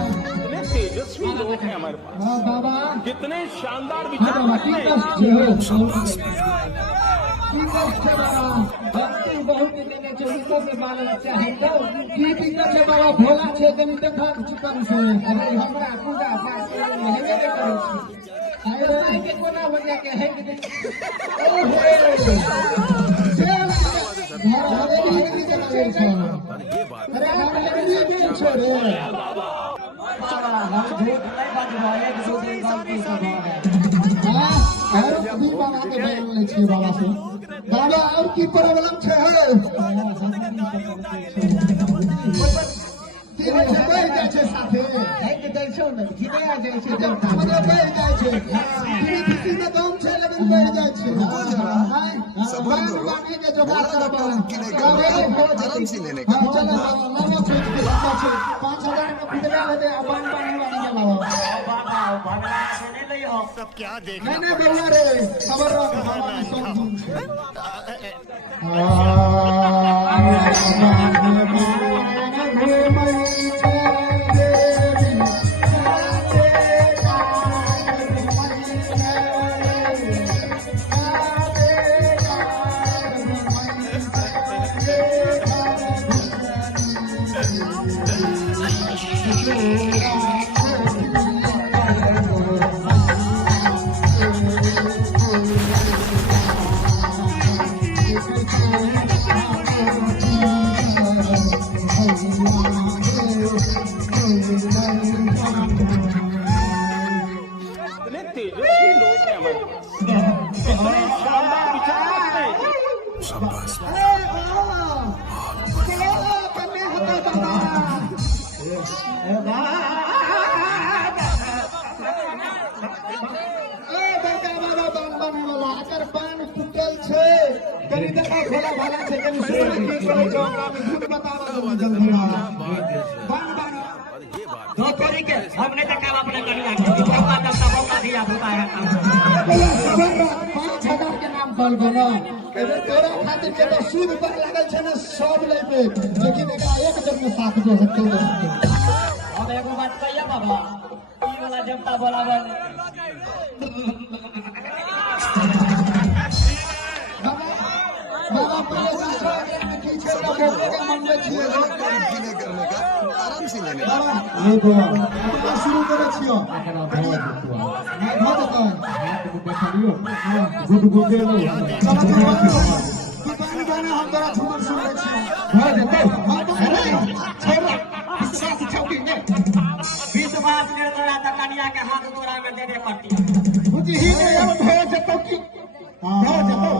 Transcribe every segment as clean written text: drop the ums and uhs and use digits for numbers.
तेजस्वी लोग हैं हमारे पास, कितने शानदार विचार बहुत देने चौबीसों में बाल बच्चा है तो की दिक्कत है बाबा भोला छे दिन तक चुकम से अरे हमरा पूजा पाठ है के करै छी आइ के कोना बजा के है के बाबा और की प्रॉब्लम छे तीन से बढ़ जाय छे साथे है के दै छौ न जीते आ जाय छे देवता मने बढ़ जाय छे तीन किसी में दम छे लेकिन बढ़ जाय छे सब बाकी के जोगाड़ करब आराम से लेने का चलो नमो छे 5000 में खुदरा दे अपन पानी वाली के लाओ बाबा भगवान से नहीं लई हो सब क्या देख मैंने बोला रे खबर रख भगवान सब इतने तेजस्वी लोग हैं हमारे पास, कितने शानदार विचार रखते हैं। हमने तक अपने कन्या के मौका दबता मौका दिया बताया 5000 के नाम कॉल बनो एबे तोरा खातिर के सूद पर लागल छै ना सब लेबे लेकिन एकरा एक जन में साथ दो सकते अब एगो बात कहिया बाबा ई वाला जनता बोलावन बाबा पहले आराम से लेने ये बाबा शुरू करे छियो एकरा भयो दिखुआ मत कह देखलियो गुड गुड दे लो दुकान गाना हम तोरा झूमर सुनै छी भयो देते अरे छोरा विश्वास छौकी ने विश्वास ने तोरा तकनिया के हाथ तोरा में देबे पड़ती बुझी ही ने अब भयो जतो की भयो जतो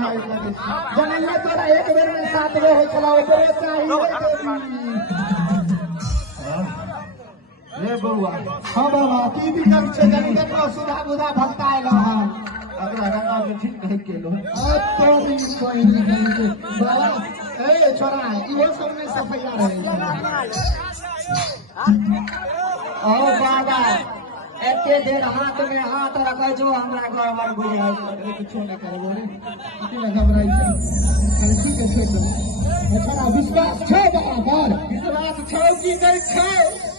जनैया तोरा एक बेर में 7 गो हो चला ओकरे चाहिए रे बउआ हां बाबा की दिक्कत छै जनी देखो सुधा बुधा भक्ता आइलो हां अगला गंगा में ठीक कह के लो तोरी कोई नहीं बाबा ए छोरा इहो सब में सफैया रहे ओ बाबा एते देर हाथ में हाथ रख जो हमरा गड़बड़ बुझाई कुछ नहीं करबो रे इतना घबराई छै ठीक है छोड़ दो अच्छा विश्वास छै बाबा विश्वास छै कि नहीं छै